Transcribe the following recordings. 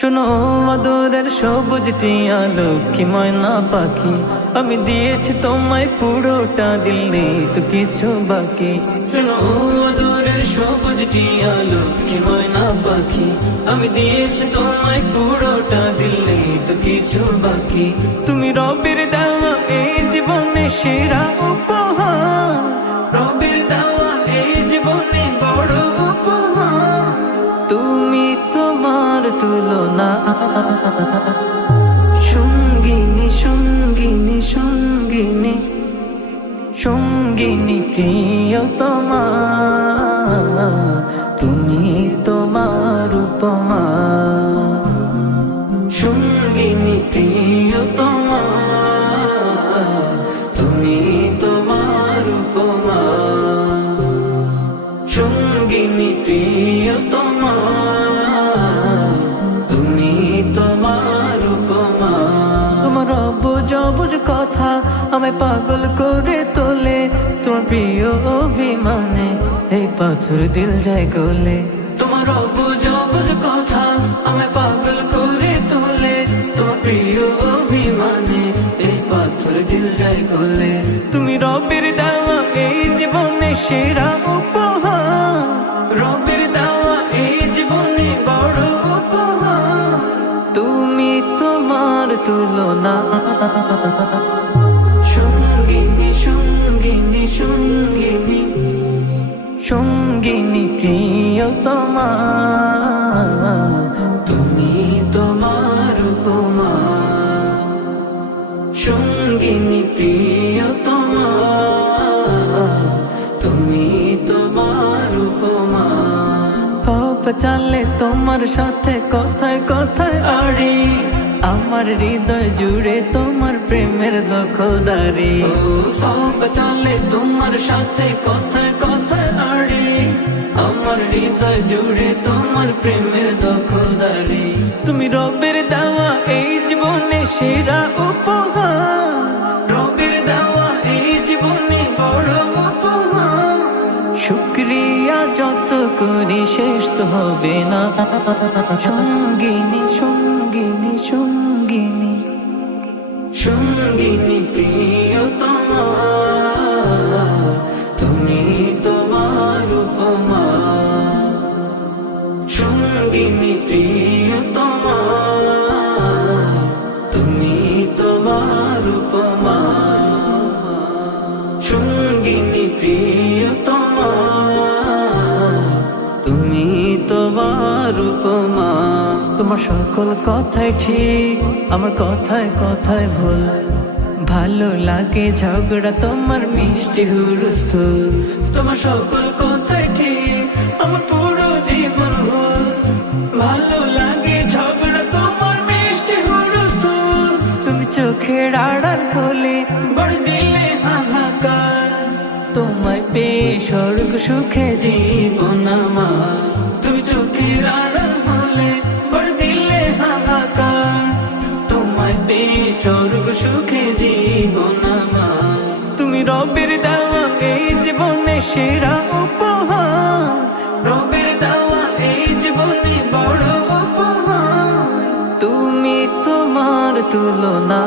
শোনো আদরের সবুজ টিয়া লক্ষ্মী ময়না পাখি, আমি দিয়েছি তোমায় পুরোটা, দিল নেই তো কিছু বাকি। শোনো আদরের সবুজ টিয়া লক্ষ্মী ময়না পাখি, আমি দিয়েছি তোমায় পুরোটা, দিল নেই তো কিছু বাকি। তুমি রবের দেওয়া এই জীবনে সেরা উপহার, রবের দেওয়া এই জীবনে বড় উপহার। তুমি তোমার তুলনা, সঙ্গিনী সঙ্গিনী সঙ্গিনী সঙ্গিনী প্রিয়তমা, তুমি তোমার উপমা। সঙ্গিনী প্রিয়তমা, তুমি তোমার উপমা। সঙ্গিনী প্রিয়তমা, তুমি তোমার উপমা। তোমার অবুঝ অবুঝ কথা আমায় পাগল করে তোলে, তোমার প্রিয় অভিমানে এই পাথর দিল যায় গলে। তোমার অবুঝ অবুঝ কথা আমায় পাগল করে তোলে, তোমার প্রিয় অভিমানে এই পাথর দিল যায় গলে। তুমি রবের দেওয়া এই জীবনে সেরা উপহার, রবের দেওয়া এই জীবনে বড় উপহার। তুমি তোমার তুলনা, সঙ্গিনী সঙ্গিনী সঙ্গিনী সঙ্গিনী প্রিয়তমা, তুমি তোমার উপমা। সঙ্গিনী প্রিয়তমা, তুমি তোমার উপমা। পাপ চালে তোমার সাথে কথায় কথায় আড়ি, আমার হৃদয় জুড়ে তোমার প্রেমের দখলদারি। পাপ চালে তোমার সাথে কথায় কথায় আড়ি, আমার হৃদয় জুড়ে তোমার প্রেমের দখলদারি। তুমি রবের দেওয়া এই জীবনে সেরা উপহার, রবের দেওয়া এই জীবনে বড় উপহার। শুকরিয়া যত করি শেষ তো হবে না। সঙ্গিনী সঙ্গিনী সঙ্গিনী সঙ্গিনী প্রিয়তমা, তুমি তোমার উপমা। সঙ্গিনী প্রিয়তমা, তুমি তোমার উপমা। সঙ্গিনী প্রিয়তমা, তুমি তোমার উপমা। তোমার সকল কথাই ঠিক, আমার কথায় কথায় ভুল। ভালো লাগে ঝগড়া তোমার মিষ্টি হুলস্থুল। তোমার সকল কথাই ঠিক, আমার পুরো জীবন ভুল। ভালো লাগে ঝগড়া তোমার মিষ্টি হুলস্থুল। তুমি চোখের আড়াল হলে বড় দিলে হাহাকার, তোমায় পেয়ে স্বর্গ সুখে জীবন আমার। তুমি চোখের আড়াল হলে বড় দিলে হাহাকার, তোমায় পেয়ে স্বর্গ সুখে জীবন আমার। তুমি রবের দেওয়া এই জীবনে সেরা উপহার, রবের দেওয়া এই জীবনে বড় উপহার। তুমি তোমার তুলনা,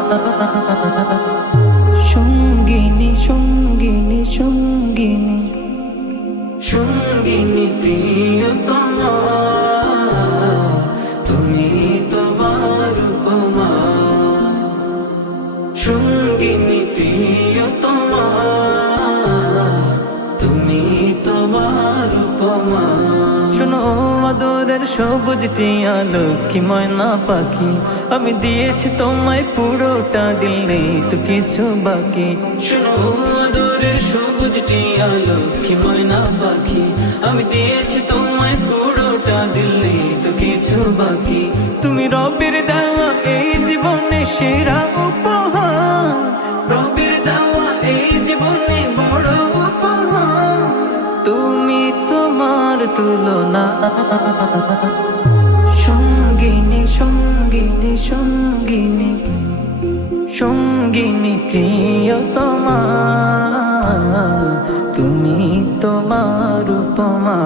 সঙ্গিনী সঙ্গিনী সঙ্গিনী সঙ্গিনী প্রিয়তমা, তুমি তোমার উপমা। সঙ্গিনী প্রিয়তমা, তুমি তোমার উপমা। শোনো আদরের সবুজ টিয়া লক্ষ্মী ময়না পাখি, আমি দিয়েছি তোমায় পুরোটা, দিল নেই তো কিছু বাকি। শোনো আদরের সবুজ টিয়া লক্ষ্মী ময়না পাখি, আমি দিয়েছি তোমায় পুরোটা, দিল নেই তো কিছু বাকি। তুমি রবের দেওয়া এই জীবনে সেরা উপহার, রবের দেওয়া এই জীবনে বড় উপহার। তুমি তোমার তুলনা, সঙ্গিনী সঙ্গিনী সঙ্গিনী সঙ্গিনী প্রিয়তমা, তুমি তোমার উপমা।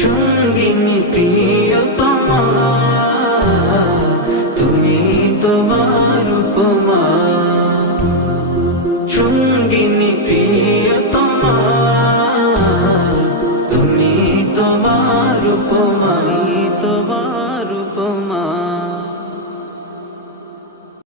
সঙ্গিনী প্রিয়তমা, উপমা